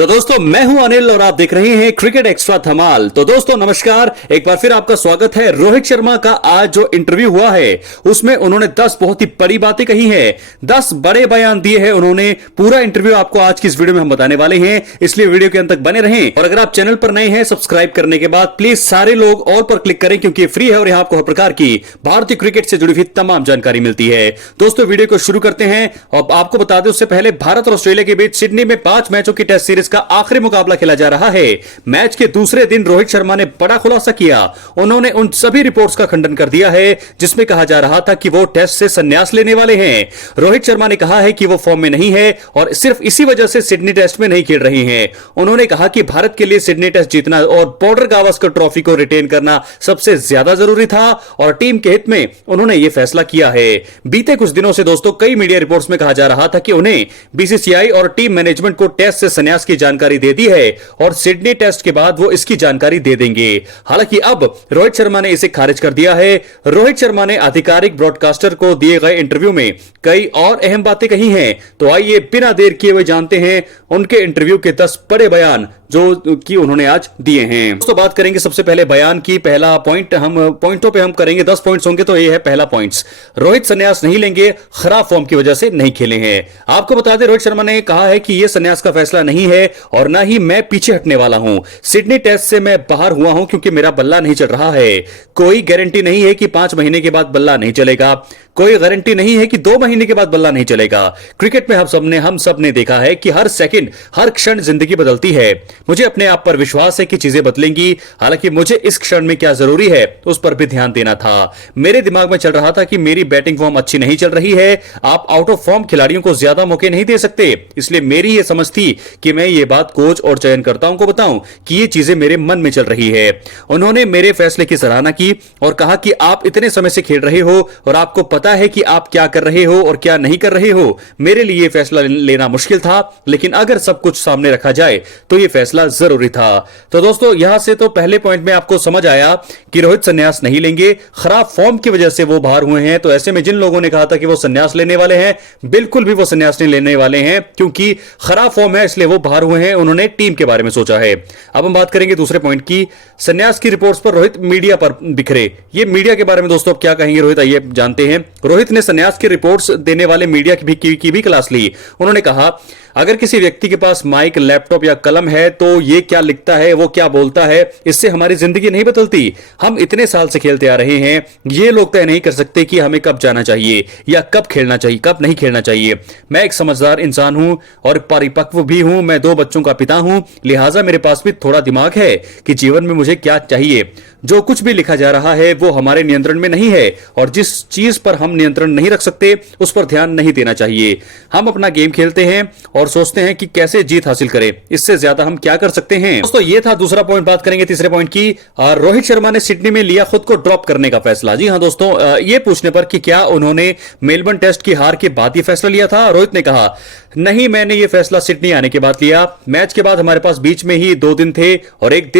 तो दोस्तों मैं हूं अनिल और आप देख रहे हैं क्रिकेट एक्स्ट्रा धमाल। तो दोस्तों नमस्कार, एक बार फिर आपका स्वागत है। रोहित शर्मा का आज जो इंटरव्यू हुआ है उसमें उन्होंने 10 बहुत ही बड़ी बातें कही हैं, 10 बड़े बयान दिए हैं उन्होंने। पूरा इंटरव्यू आपको आज की इस वीडियो में हम बताने वाले हैं, इसलिए वीडियो के अंत तक बने रहें। और अगर आप चैनल पर नए हैं, सब्सक्राइब करने के बाद प्लीज सारे लोग और पर क्लिक करें, क्योंकि फ्री है और यहां आपको हर प्रकार की भारतीय क्रिकेट से जुड़ी हुई तमाम जानकारी मिलती है। दोस्तों वीडियो को शुरू करते हैं और आपको बता दें उससे पहले भारत और ऑस्ट्रेलिया के बीच सिडनी में 5 मैचों की टेस्ट सीरीज का आखिरी मुकाबला खेला जा रहा है। मैच के दूसरे दिन रोहित शर्मा ने बड़ा खुलासा किया। उन्होंने उन सभी रिपोर्ट्स का खंडन कर दिया है जिसमें कहा जा रहा था कि वो टेस्ट से संन्यास लेने वाले हैं। रोहित शर्मा ने कहा है कि वो फॉर्म में नहीं है और सिर्फ इसी वजह से सिडनी टेस्ट में नहीं खेल रहे हैं। उन्होंने कहा कि भारत के लिए सिडनी टेस्ट जीतना और बॉर्डर गावस्कर ट्रॉफी को रिटेन करना सबसे ज्यादा जरूरी था और टीम के हित में उन्होंने यह फैसला किया है। बीते कुछ दिनों से दोस्तों कई मीडिया रिपोर्ट्स में कहा जा रहा था कि उन्हें बीसीसीआई और टीम मैनेजमेंट को टेस्ट से संन्यास की जानकारी दे दी है और सिडनी टेस्ट के बाद वो इसकी जानकारी दे देंगे। हालांकि अब रोहित शर्मा ने इसे खारिज कर दिया है। रोहित शर्मा ने आधिकारिक ब्रॉडकास्टर को दिए गए इंटरव्यू में कई और अहम बातें कही हैं। तो आइए बिना देर किए हुए जानते हैं उनके इंटरव्यू के 10 बड़े बयान जो कि उन्होंने आज दिए हैं। दोस्तों बात करेंगे सबसे पहले बयान की। पहला पॉइंट हम पॉइंटों पे हम करेंगे, 10 पॉइंट्स होंगे तो ये है पहला पॉइंट्स। रोहित संन्यास नहीं लेंगे, खराब फॉर्म की वजह से नहीं खेले हैं। आपको बता दें रोहित शर्मा ने कहा है कि यह संन्यास का फैसला नहीं है और ना ही मैं पीछे हटने वाला हूं। सिडनी टेस्ट से मैं बाहर हुआ हूं क्योंकि मेरा बल्ला नहीं चल रहा है। कोई गारंटी नहीं है कि 5 महीने के बाद बल्ला नहीं चलेगा, कोई गारंटी नहीं है कि 2 महीने के बाद बल्ला नहीं चलेगा। क्रिकेट में हम सब ने देखा है कि हर सेकंड हर क्षण जिंदगी बदलती है। मुझे अपने आप पर विश्वास है कि चीजें बदलेंगी। हालांकि मुझे इस क्षण में क्या जरूरी है उस पर भी ध्यान देना था। मेरे दिमाग में चल रहा था कि मेरी बैटिंग फॉर्म अच्छी नहीं चल रही है, आप आउट ऑफ फॉर्म खिलाड़ियों को ज्यादा मौके नहीं दे सकते। इसलिए मेरी यह समझ थी कि मैं ये बात कोच और चयनकर्ताओं को बताऊं कि ये चीजें मेरे मन में चल रही है। उन्होंने मेरे फैसले की सराहना की और कहा कि आप इतने समय से खेल रहे हो और आपको पता है कि आप क्या कर रहे हो और क्या नहीं कर रहे हो। मेरे लिए फैसला लेना मुश्किल था, लेकिन अगर सब कुछ सामने रखा जाए तो यह फैसला जरूरी था। तो दोस्तों यहां से तो पहले पॉइंट में आपको समझ आया कि रोहित संन्यास नहीं लेंगे, खराब फॉर्म की वजह से वो बाहर हुए हैं। तो ऐसे में जिन लोगों ने कहा था कि वो संन्यास लेने वाले हैं, बिल्कुल भी वो संन्यास नहीं लेने वाले हैं, क्योंकि खराब फॉर्म है इसलिए वो बाहर हुए हैं। उन्होंने टीम के बारे में सोचा है। अब हम बात करेंगे दूसरे पॉइंट की। संन्यास की रिपोर्ट्स पर रोहित मीडिया पर बिखरे। ये मीडिया के बारे में दोस्तों अब क्या कहेंगे रोहित, आइए जानते हैं। रोहित ने संन्यास की रिपोर्ट्स देने वाले मीडिया की भी क्लास ली। उन्होंने कहा अगर किसी व्यक्ति के पास माइक, लैपटॉप या कलम है तो ये क्या लिखता है, वो क्या बोलता है, इससे हमारी जिंदगी नहीं बदलती। हम इतने साल से खेलते आ रहे हैं, ये लोग तय नहीं कर सकते कि हमें कब जाना चाहिए या कब खेलना चाहिए, कब नहीं खेलना चाहिए। मैं एक समझदार इंसान हूं और परिपक्व भी हूं। मैं 2 बच्चों का पिता हूं, लिहाजा मेरे पास भी थोड़ा दिमाग है कि जीवन में मुझे क्या चाहिए। जो कुछ भी लिखा जा रहा है वो हमारे नियंत्रण में नहीं है और जिस चीज पर हम नियंत्रण नहीं रख सकते उस पर ध्यान नहीं देना चाहिए। हम अपना गेम खेलते हैं और सोचते हैं कि कैसे जीत हासिल करें, इससे ज्यादा हम क्या कर सकते हैं। दोस्तों ये था दूसरा पॉइंट। बात करेंगे तीसरे पॉइंट की। रोहित शर्मा ने सिडनी में लिया खुद को ड्रॉप करने का फैसला। जी हां दोस्तों, ये पूछने पर कि क्या उन्होंने मेलबर्न टेस्ट की हार के बाद ये फैसला लिया था, रोहित ने कहा नहीं, मैंने ये फैसला सिडनी आने के बाद लिया। मैच के बाद हमारे पास बीच में ही 2 दिन थे और एक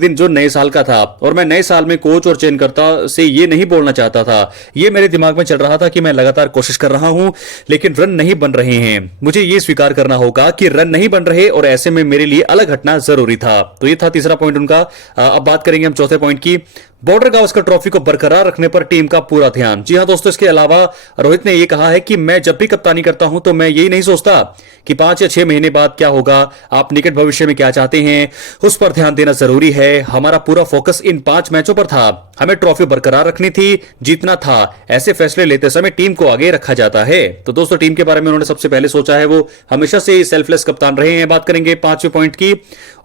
दिन जो नए साल का था और मैं नए साल में कोच और चयनकर्ता से ये नहीं बोलना चाहता था। ये मेरे दिमाग में चल रहा था कि मैं लगातार कोशिश कर रहा हूं लेकिन रन नहीं बन रहे हैं। मुझे ये स्वीकार करना होगा कि रन नहीं बन रहे और ऐसे में मेरे लिए अलग हटना जरूरी था। तो ये था तीसरा पॉइंट उनका। अब बात करेंगे हम चौथे पॉइंट की। बॉर्डर गावस्कर ट्रॉफी को बरकरार रखने पर टीम का पूरा ध्यान। जी हां दोस्तों, इसके अलावा रोहित ने यह कहा है कि मैं जब भी कप्तानी करता हूं तो मैं यही नहीं सोचता कि 5 या 6 महीने बाद क्या होगा, आप निकट भविष्य में क्या चाहते हैं, उस पर ध्यान देना जरूरी है। हमारा पूरा फोकस इन 5 मैचों पर था। हमें ट्रॉफी बरकरार रखनी थी, जीतना था। ऐसे फैसले लेते समय टीम को आगे रखा जाता है। तो दोस्तों टीम के बारे में उन्होंने सबसे पहले सोचा है, वो हमेशा से सेल्फलेस कप्तान रहे हैं। बात करेंगे 5वें पॉइंट की।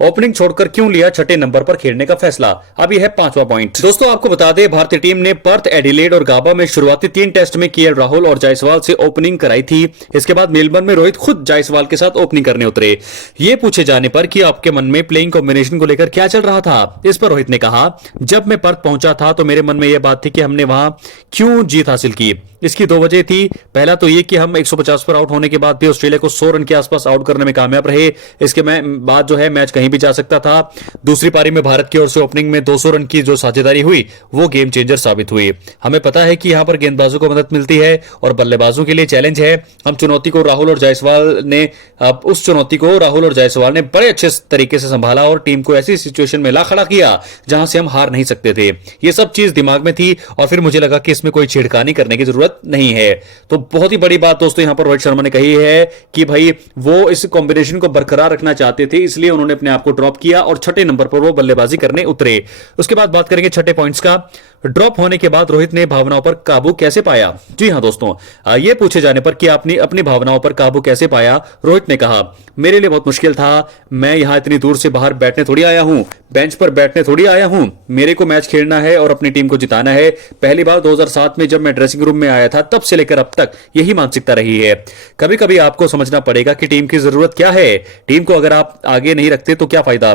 ओपनिंग छोड़कर क्यों लिया 6ठे नंबर पर खेलने का फैसला। अब यह है 5वां पॉइंट। दोस्तों आपको बता दें भारतीय टीम ने पर्थ, एडिलेड और गाबा में शुरुआती 3 टेस्ट में केएल राहुल और जायसवाल से ओपनिंग कराई थी। इसके बाद मेलबर्न में रोहित खुद जायसवाल के साथ ओपनिंग करने उतरे। ये पूछे जाने पर कि आपके मन में प्लेइंग कॉम्बिनेशन को लेकर क्या चल रहा था, इस पर रोहित ने कहा जब मैं पर्थ पहुंचा था तो मेरे मन में यह बात थी कि हमने वहां क्यों जीत हासिल की। इसकी दो वजह थी। पहला तो ये कि हम 150 पर आउट होने के बाद भी ऑस्ट्रेलिया को 100 रन के आसपास आउट करने में कामयाब रहे। इसके बाद जो है मैच कहीं भी जा सकता था। दूसरी पारी में भारत की ओर से ओपनिंग में 200 रन की जो साझेदारी हुई वो गेम चेंजर साबित हुई। हमें पता है कि यहां पर गेंदबाजों को मदद मिलती है और बल्लेबाजों के लिए चैलेंज है। हम चुनौती को राहुल और जायसवाल ने उस चुनौती को राहुल और जायसवाल ने बड़े अच्छे तरीके से संभाला और टीम को ऐसी सिचुएशन में ला खड़ा किया जहां से हम हार नहीं सकते थे। ये सब चीज दिमाग में थी और फिर मुझे लगा कि इसमें कोई छेड़खानी करने की जरूरत नहीं है। तो बहुत ही बड़ी बात दोस्तों यहां पर रोहित शर्मा ने कही है कि भाई वो इस कॉम्बिनेशन को बरकरार रखना चाहते थे, इसलिए उन्होंने अपने आप को ड्रॉप किया और छठे नंबर पर वो बल्लेबाजी करने उतरे। उसके बाद बात करेंगे छठे पॉइंट्स का। ड्रॉप होने के बाद रोहित ने भावनाओं पर काबू कैसे पाया। जी हां दोस्तों, ये पूछे जाने पर कि आपने अपनी भावनाओं पर काबू कैसे पाया, रोहित ने कहा मेरे लिए बहुत मुश्किल था। मैं यहां इतनी दूर से बाहर बैठने थोड़ी आया हूं, बेंच पर बैठने थोड़ी आया हूं। मेरे को मैच खेलना है और अपनी टीम को जिताना है। पहली बार 2007 में जब मैं ड्रेसिंग रूम में आया था तब से लेकर अब तक यही मानसिकता रही है। कभी कभी आपको समझना पड़ेगा कि टीम की जरूरत क्या है। टीम को अगर आप आगे नहीं रखते तो क्या फायदा।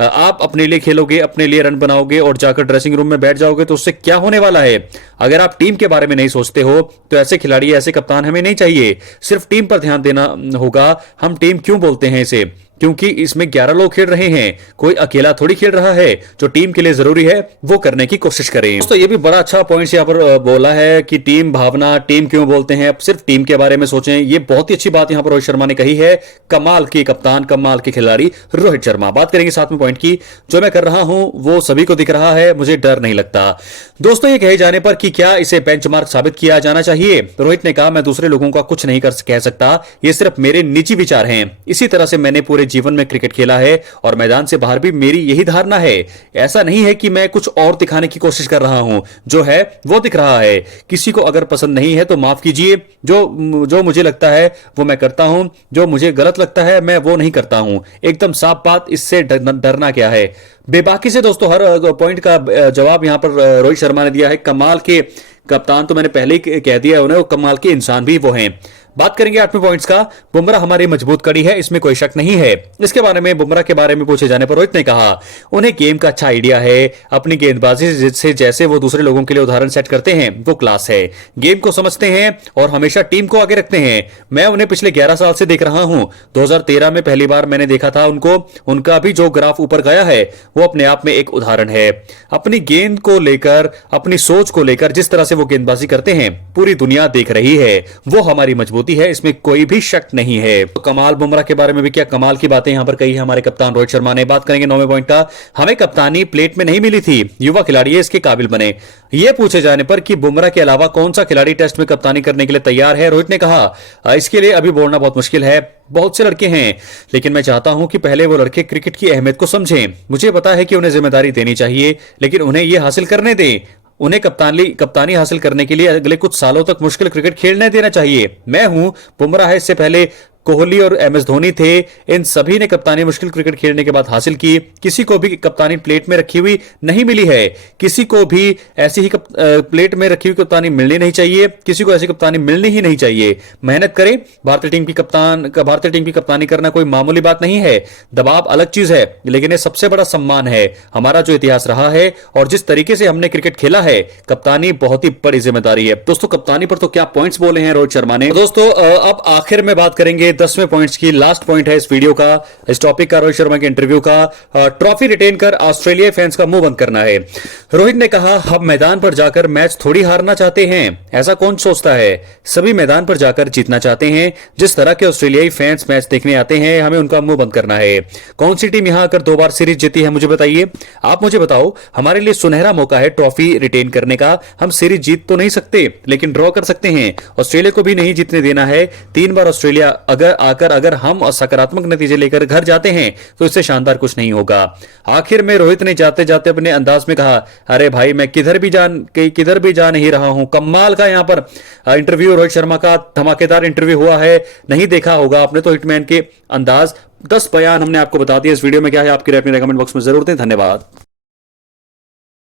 आप अपने लिए खेलोगे, अपने लिए रन बनाओगे और जाकर ड्रेसिंग रूम में बैठ जाओगे तो उससे क्या होने वाला है। अगर आप टीम के बारे में नहीं सोचते हो तो ऐसे खिलाड़ी, ऐसे कप्तान हमें नहीं चाहिए। सिर्फ टीम पर ध्यान देना होगा। हम टीम क्यों बोलते हैं इसे, क्योंकि इसमें 11 लोग खेल रहे हैं, कोई अकेला थोड़ी खेल रहा है। जो टीम के लिए जरूरी है वो करने की कोशिश करें। दोस्तों ये भी बड़ा अच्छा पॉइंट यहाँ पर बोला है कि टीम भावना, टीम क्यों बोलते हैं, अब सिर्फ टीम के बारे में सोचें। ये बहुत ही अच्छी बात यहाँ पर रोहित शर्मा ने कही है। कमाल के कप्तान, कमाल के खिलाड़ी रोहित शर्मा। बात करेंगे 7वें पॉइंट की। जो मैं कर रहा हूं वो सभी को दिख रहा है, मुझे डर नहीं लगता। दोस्तों ये कहे जाने पर कि क्या इसे बेंचमार्क साबित किया जाना चाहिए, रोहित ने कहा मैं दूसरे लोगों का कुछ नहीं कह सकता, ये सिर्फ मेरे निजी विचार हैं। इसी तरह से मैंने पूरे जीवन में क्रिकेट खेला है और मैदान से बाहर भी मेरी यही धारणा है। ऐसा नहीं है कि मैं कुछ और दिखाने की कोशिश कर रहा हूं, जो है वो दिख रहा है। किसी को अगर पसंद नहीं है तो माफ कीजिए। जो मुझे लगता है वो मैं करता हूं, जो मुझे गलत लगता है मैं वो नहीं करता हूं। एकदम साफ बात, इससे डरना क्या है। बेबाकी से दोस्तों हर पॉइंट का जवाब यहां पर रोहित शर्मा ने दिया है। कमाल के कप्तान तो मैंने पहले ही कह दिया है उन्हें, कमाल के इंसान भी वो हैं। बात करेंगे 8वें पॉइंट्स का। बुमराह हमारी मजबूत कड़ी है, इसमें कोई शक नहीं है। इसके बारे में, बुमराह के बारे में पूछे जाने पर रोहित ने कहा उन्हें गेम का अच्छा आइडिया है। अपनी गेंदबाजी से जैसे वो दूसरे लोगों के लिए उदाहरण सेट करते हैं वो क्लास है। गेम को समझते हैं और हमेशा टीम को आगे रखते हैं। मैं उन्हें पिछले 11 साल से देख रहा हूं। 2013 में पहली बार मैंने देखा था उनको। उनका भी जो ग्राफ ऊपर गया है वो अपने आप में एक उदाहरण है। अपनी गेंद को लेकर, अपनी सोच को लेकर जिस तरह से वो गेंदबाजी करते हैं पूरी दुनिया देख रही है। वो हमारी मजबूती है, इसमें कोई भी शक नहीं है। तो कमाल बुमराह के बारे में भी क्या कमाल की बातें यहां पर कही है हमारे कप्तान रोहित शर्मा ने। बात करेंगे 9वें पॉइंट का। हमें कप्तानी प्लेट में नहीं मिली थी, युवा खिलाड़ी है, इसके काबिल बने। यह पूछे जाने पर कि बुमराह के अलावा कौन सा खिलाड़ी टेस्ट में कप्तानी करने के लिए तैयार है, रोहित ने कहा इसके लिए अभी बोलना बहुत मुश्किल है। बहुत से लड़के हैं, लेकिन मैं चाहता हूं कि पहले वो लड़के क्रिकेट की अहमियत को समझें। मुझे पता है कि उन्हें जिम्मेदारी देनी चाहिए, लेकिन उन्हें यह हासिल करने दें। उन्हें कप्तानी हासिल करने के लिए अगले कुछ सालों तक मुश्किल क्रिकेट खेलने देना चाहिए। मैं हूं, बुमराह है, इससे पहले कोहली और MS धोनी थे। इन सभी ने कप्तानी मुश्किल क्रिकेट खेलने के बाद हासिल की। किसी को भी कप्तानी प्लेट में रखी हुई नहीं मिली है। किसी को भी ऐसी ही प्लेट में रखी हुई कप्तानी मिलनी नहीं चाहिए। किसी को ऐसी कप्तानी मिलनी ही नहीं चाहिए। मेहनत करें। भारतीय टीम की कप्तानी करना कोई मामूली बात नहीं है। दबाव अलग चीज है, लेकिन ये सबसे बड़ा सम्मान है। हमारा जो इतिहास रहा है और जिस तरीके से हमने क्रिकेट खेला है, कप्तानी बहुत ही बड़ी जिम्मेदारी है। दोस्तों कप्तानी पर तो क्या पॉइंट्स बोले हैं रोहित शर्मा ने। दोस्तों अब आखिर में बात करेंगे 10वें पॉइंट्स की। लास्ट पॉइंट है इस वीडियो का, इस टॉपिक का, रोहित शर्मा के इंटरव्यू का। ट्रॉफी रिटेन कर ऑस्ट्रेलिया फैंस का मुंह बंद करना है। रोहित ने कहा हम मैदान पर जाकर मैच थोड़ी हारना चाहते हैं, ऐसा कौन सोचता है। सभी मैदान पर जाकर जीतना चाहते हैं। जिस तरह के ऑस्ट्रेलियाई फैंस मैच देखने आते हैं, हमें उनका मुंह बंद करना है। कौन सी टीम यहां आकर 2 बार सीरीज जीती है, मुझे बताइए। आप मुझे बताओ। हमारे लिए सुनहरा मौका है ट्रॉफी रिटेन करने का। हम सीरीज जीत तो नहीं सकते, लेकिन ड्रॉ कर सकते हैं। ऑस्ट्रेलिया को भी नहीं जीतने देना है। 3 बार ऑस्ट्रेलिया अगर हम सकारात्मक नतीजे लेकर घर जाते हैं तो इससे शानदार कुछ नहीं होगा। आखिर में रोहित ने जाते जाते अपने अंदाज में कहा अरे भाई मैं किधर भी जा नहीं रहा हूं। कमाल का यहां पर इंटरव्यू, रोहित शर्मा का धमाकेदार इंटरव्यू हुआ है। नहीं देखा होगा आपने तो हिटमैन के अंदाज। 10 बयान हमने आपको बता दिया। इस वीडियो में क्या है आपकी राय अपने कमेंट बॉक्स में जरूर दें। धन्यवाद।